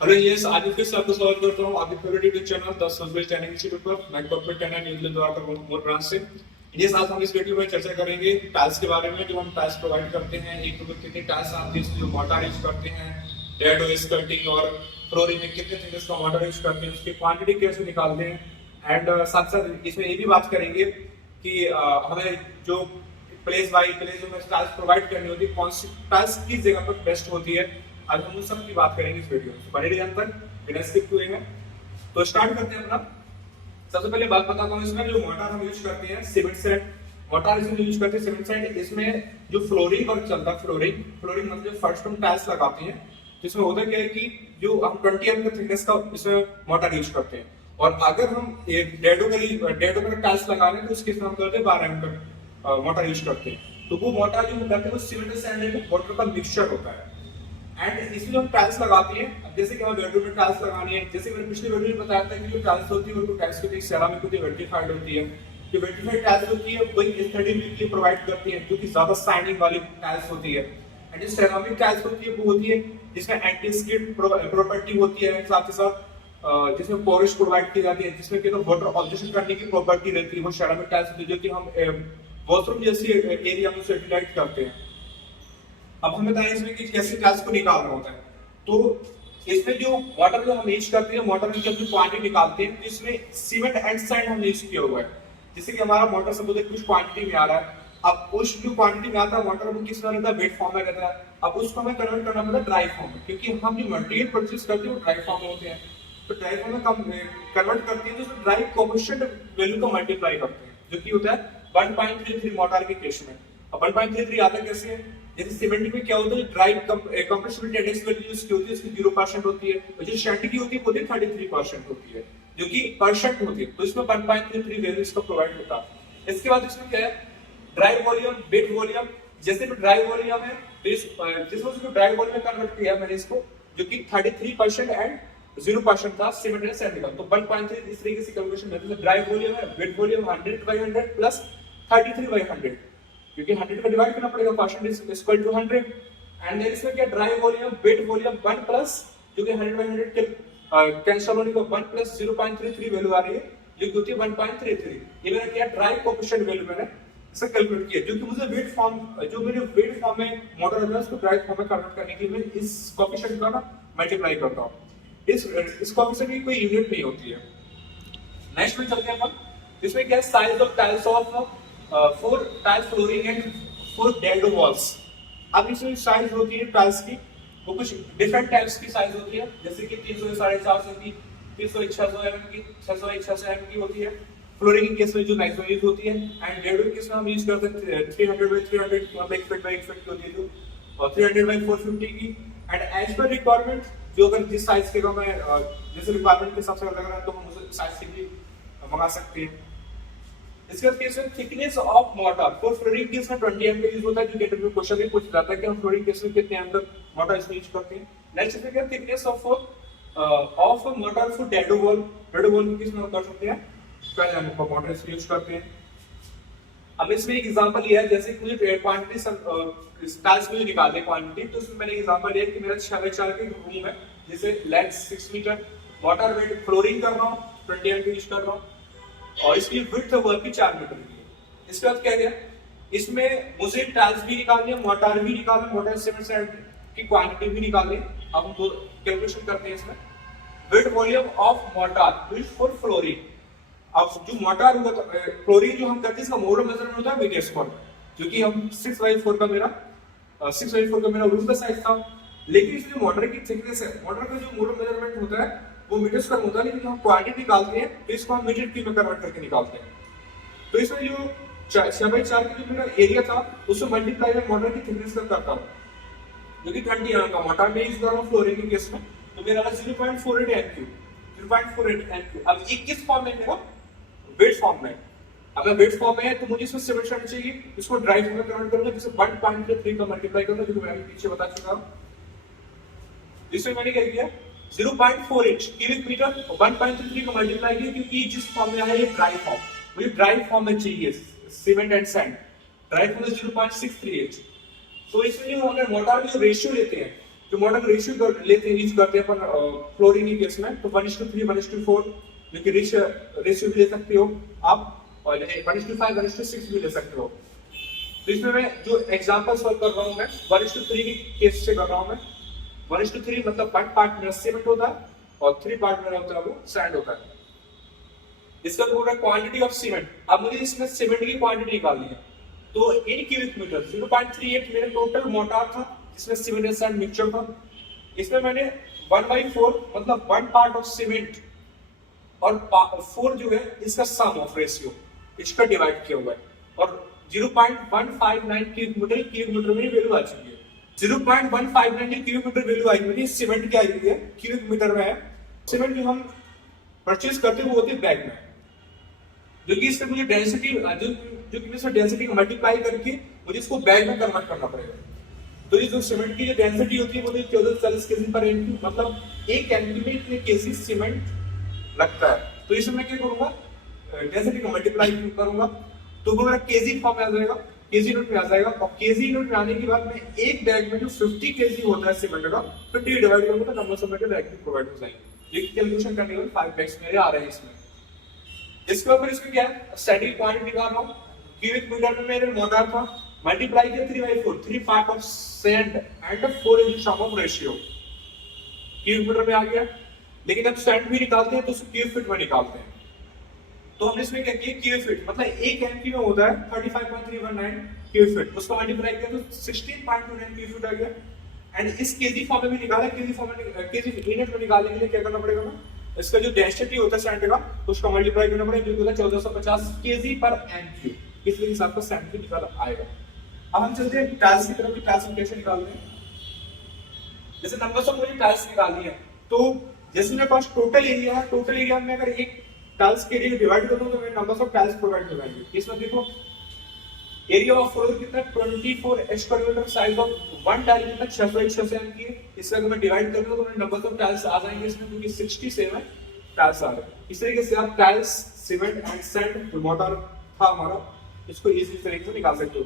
Hello yes, Aditya फिर से आपका स्वागत करता हूँ Aditya YouTube channel the subscribe channel institute पर। मैं कॉर्पोरेट टेन न्यूज़ द्वारा मोर ब्रांच से। ये साथ हम इस वीडियो में चर्चा करेंगे टाइल्स के बारे में। जो हम टाइल्स प्रोवाइड करते हैं, एक तो कितने टाइल्स आते हैं, जो मोटार यूज करते हैं, डेड ओएस कटिंग और फ्लोरिंग में कितने थिकनेस का मोटार यूज करते हैं, उसकी क्वांटिटी कैसे निकालते हैं। एंड साथ साथ इसमें ये भी बात करेंगे कि हमें जो प्लेस बाई प्लेस जो टाइल्स प्रोवाइड करनी होती है, कौन सी टाइल्स किस जगह पर बेस्ट होती है, आज हम उन सब की बात करेंगे इस वीडियो में। बने रहिए अंत तक, बिना स्किप हुए हैं। तो स्टार्ट करते हैं अपना। सबसे पहले बात बताता हूँ, इसमें जो मोटार हम यूज करते हैं सीमेंट सेट मोटार, इसमें यूज करते हैं सीमेंट सेट। इसमें जो फ्लोरिंग वर्क चलता है, फ्लोरिंग फ्लोरिंग मतलब फर्स्ट हम टाइल्स लगाते हैं, जिसमें होता क्या है कि जो हम 20 एम का थिकनेस का इसमें मोटार यूज करते हैं। और अगर हम डेडो का टाइल्स लगा रहे हैं तो उसके इसमें हम करते हैं 12 एम का मोटार यूज करते हैं। तो वो मोटार जो हम करते हैं वो सीमेंट सैंड वाटर का मिक्सचर होता है। एंड इसमें जो हम टाइल्स लगाते हैं, अब जैसे कि हमें बेडरूम में टाइल्स लगानी है, जैसे मैंने पिछले वीडियो में बताया था कि जो टाइल्स होती है वो टाइल्स होती है सेरामिक होती है, वेट्रीफाइड होती है। जो वेट्रीफाइड टाइल्स होती है वही एस्थेटिक के लिए प्रोवाइड करती है, जो कि ज्यादा शाइनिंग वाली टाइल्स होती है। एंड जो सेरामिक टाइल्स होती है वो होती है जिसमें एंटी स्किड प्रॉपर्टी होती है, साथ ही साथ जिसमें पॉलिश प्रोवाइड की जाती है, जिसमें कि वाटर ऑब्जर्वेशन करने की प्रॉपर्टी रहती है। वो सेरामिक टाइल्स होती है जो कि हम वॉशरूम जैसी एरिया में यूटिलाइज करते हैं। अब हमें बताएं इसमें कि कैसे टाइल्स को निकालना होता है। तो इसमें जो वाटर जो हम यूज करते हैं, वाटर में जब जो क्वांटिटी निकालते हैं, तो इसमें सीमेंट एंड सैंड हमने यूज किया हुआ है। जैसे कि हमारा वाटर सपोज कुछ क्वांटिटी में आ रहा है, अब उस जो क्वांटिटी में आता है वाटर वो किस तरह रहता है, वेट फॉर्म में रहता है। अब उसको हमें कन्वर्ट करना पड़ता है ड्राई फॉर्म में, क्योंकि हम जो मटेरियल परचेज करते हैं वो ड्राई फॉर्म में होते हैं। तो ड्राई फॉर्म में कन्वर्ट करते हैं तो ड्राई कोएफिशिएंट वैल्यू को मल्टीप्लाई करते हैं, जो कि होता है 1.33 मोटार के केस में। अब 1.33 आता कैसे है, जैसे सीमेंट में क्या होता है, ड्राई कंप्रेसिबिलिटी इंडेक्स वैल्यू उसकी होती है, उसकी 0% होती है, और जो सैंड की होती है वो 33% होती है, जो कि परसेंट होती है। तो इसमें 1.33 वैल्यू इसका प्रोवाइड होता है। इसके बाद इसमें क्या है, ड्राई वॉल्यूम, वेट वॉल्यूम। जैसे भी ड्राई वॉल्यूम है तो जिसमें उसको ड्राई वॉल्यूम में कन्वर्ट किया मैंने इसको, जो कि 33% एंड 0% था सीमेंट एंड सैंड का। तो 1.3 इस तरीके से कैलकुलेशन है। तो ड्राई वॉल्यूम है, वेट वॉल्यूम 100/100 प्लस 33/100, क्योंकि 100 का डिवाइड करना पड़ेगा, percent is equal to 100। And then इसमें क्या, dry volume wet volume 1 plus, जो कि 100/100 के कैंसिल होने को 1 प्लस 0.33 वैल्यू आ रही है, जो कि होती है 1.33। ये मैंने क्या ड्राई कोएफिशिएंट वैल्यू मैंने इसे कैलकुलेट किया, जो कि मुझे वेट फॉर्म, जो मेरे वेट फॉर्म में मोटर है उसको ड्राई फॉर्म में कन्वर्ट करने के लिए मैं इस कोएफिशिएंट का ना मल्टीप्लाई करता हूं। इस कोएफिशिएंट की कोई यूनिट नहीं होती है। नेक्स्ट में चलते हैं अपन। इसमें क्या है, size of tiles of 4 tiles flooring and 4 dado walls. अब इसमें साइज होती है टाइल्स की, वो कुछ डिफरेंट टाइप्स की साइज होती है, जैसे कि 300 450 की, 300 600 एमएम की, 600 600 एमएम की होती है। फ्लोरिंग के केस में जो नाइस यूज होती है। एंड डेडो के केस में हम यूज करते हैं 300/300 की, मतलब 1 फीट बाय 1 फीट की होती है जो, और 300/450 की। एंड एज पर रिक्वायरमेंट, जो अगर जिस साइज के हमें जैसे रिक्वायरमेंट के हिसाब से लग रहा है तो हम उस साइज की भी मंगा सकते हैं। इसके बाद केस में thickness of mortar for flooring case में 20 एम का यूज होता है, जो गेट में क्वेश्चन भी पूछ जाता है कि हम फ्लोरिंग केस में कितने एम तक मोर्टार इसमें यूज करते हैं। नेक्स्ट इसमें क्या, thickness of mortar for dado wall की केस में हम कर सकते हैं 12 एम का मोर्टार इसमें यूज करते हैं। अब इसमें एक एग्जांपल लिया है, जैसे कि मुझे क्वांटिटी टाइल्स में निकालने क्वांटिटी, तो उसमें मैंने एग्जांपल लिया कि मेरा 6x4 का रूम है, जिसे length 6 metre, mortar wet flooring कर रहा हूं 20 एम का यूज कर रहा हूं, और इसकी विड्थ वर्क की 4 मीटर की है। इसके बाद क्या गया, इसमें मुझे टाइल्स भी निकालनी है, मोर्टार भी निकालना है, मोर्टार सीमेंट सैंड की क्वांटिटी भी निकालनी है। अब हम दो कैलकुलेशन करते हैं इसमें। Width volume of mortar width for flooring. अब जो मोर्टार होगा, फ्लोरिंग जो हम करते हैं इसका मोटर मेजरमेंट होता है मीटर स्क्वायर, जो कि हम 6/4 का मेरा 6/4 का मेरा रूम का साइज था। लेकिन इसमें मोटर की थिकनेस है, मोटर का जो मोटर मेजरमेंट होता है वो मीटर स्क्वायर होता है, लेकिन हम क्वांटिटी निकालते हैं तो इसको हम मीटर क्यूब में कन्वर्ट करके निकालते हैं। तो इसमें जो 6/4 का जो मेरा एरिया था उससे मल्टीप्लाई में मोटर की थिकनेस का करता हूं, जो कि 20 एम का मोटर में यूज कर रहा हूं फ्लोरिंग के केस में, तो मेरा 0.48 एमक्यू 0.48 एमक्यू। अब ये किस फॉर्म में मेरा, वेट फॉर्म में। अगर वेट फॉर्म में है तो मुझे इसमें सीमेंट सैंड चाहिए, इसको ड्राई फॉर्म में कन्वर्ट करूंगा, जिसे 1.3 का मल्टीप्लाई करूंगा, जो मैं पीछे बता चुका हूं। इसमें मैंने क्या किया, 0.48 क्यूबिक मीटर और 1.33 का मल्टीप्लाई किया, क्योंकि जिस फॉर्म में आया ये ड्राई फॉर्म, मुझे ड्राई फॉर्म में चाहिए cement and sand. Dry form में 0.638। तो इसमें जो अगर मोटार में जो रेशियो लेते हैं, जो मॉडर्न रेशियो लेते हैं यूज करते हैं अपन फ्लोरीन के केस में, तो 1:3 1:4 जो कि रिच रेशियो भी ले सकते हो आप, और 1:5 1:6 भी ले सकते हो। तो इसमें मैं जो एग्जांपल सॉल्व कर रहा हूं मैं 1:3 के केस से कर रहा हूं मैं। 1:3 मतलब 1 पार्ट मेरा सीमेंट होता है और 3 पार्ट मेरा होता है वो सैंड होता है। इसका पूरा क्वांटिटी ऑफ सीमेंट, अब मुझे इसमें सीमेंट की क्वांटिटी निकालनी है, तो इन क्यूबिक मीटर 0.38 मेरे टोटल मोटार था जिसमें सीमेंट एंड सैंड मिक्सचर था। इसमें मैंने 1/4 मतलब 1 पार्ट ऑफ सीमेंट और 4 जो है इसका सम ऑफ रेशियो इसका डिवाइड किया हुआ है, और 0.159 क्यूबिक मीटर में वैल्यू आ चुकी है। 0.159 क्यूबिक मीटर वैल्यू आई हुई है सीमेंट की, आई हुई है क्यूबिक मीटर में है। सीमेंट जो हम परचेज करते हैं वो होती है बैग में, जो कि इससे मुझे डेंसिटी जो कि इसमें डेंसिटी को मल्टीप्लाई करके मुझे इसको बैग में कन्वर्ट करना पड़ेगा। तो ये जो सीमेंट की जो डेंसिटी होती है वो 1440 केजी पर एमक्यू, मतलब एक एमक्यू में इतने केजी सीमेंट लगता है। तो इसमें मैं क्या करूंगा, डेंसिटी को मल्टीप्लाई करूंगा तो वो मेरा केजी फॉर्म में आ जाएगा, केजी यूनिट में आ जाएगा, और केजी यूनिट में आने के बाद मैं एक बैग में जो 50 केजी होता है सीमेंट का 50 डिवाइड करूंगा तो नंबर ऑफ बैग प्रोवाइड हो जाएंगे। ये कैलकुलेशन करने के बाद 5 बैग्स मेरे आ रहे हैं इसमें। इसके ऊपर इसमें क्या है, स्टैटिक क्वांटिटी निकाल रहा हूं। क्यूबिक मीटर में मेरे मोटार था, मल्टीप्लाई किया 3/4 3 part of sand and 4 inch sum of ratio cubic metre में आ गया। लेकिन अब सैंड भी निकालते हैं तो उसको क्यूब फीट में निकालते हैं। तो हमने इसमें क्या किया, क्यूब फीट मतलब एक एमक्यू में होता है 35.319 क्यूब फीट, उसको मल्टीप्लाई किया तो 16.29 क्यूब फीट आ गया। एंड इस केजी फॉर्म में भी निकाला, केजी फॉर्म में केजी यूनिट में निकालने के लिए क्या करना पड़ेगा ना, इसका जो डेंसिटी होता है सैंड का उसका मल्टीप्लाई करना पड़ेगा, जो कि होता है 1450 केजी पर एमक्यू, इसलिए हिसाब का सैंड भी निकाल आएगा। अब हम चलते हैं टाइल्स की तरफ, टाइल्स हम कैसे निकालते हैं। जैसे नंबर्स ऑफ मुझे टाइल्स निकालनी है, तो जैसे मेरे पास टोटल एरिया है, टोटल एरिया में अगर एक टाइल्स के एरिया डिवाइड कर दूं तो मेरे नंबर्स ऑफ टाइल्स प्रोवाइड हो जाएंगे। इसमें देखो एरिया ऑफ फ्लोर कितना 24 square metre, size of one tile कितना 600 की है। इससे अगर मैं डिवाइड कर दूं तो मेरे नंबर्स ऑफ टाइल्स आ जाएंगे इसमें, क्योंकि 67 टाइल्स आ रहे हैं। इस तरीके से आप टाइल्स, सीमेंट एंड सैंड जो मोटार था हमारा, इसको इजी तरीके से निकाल सकते हो।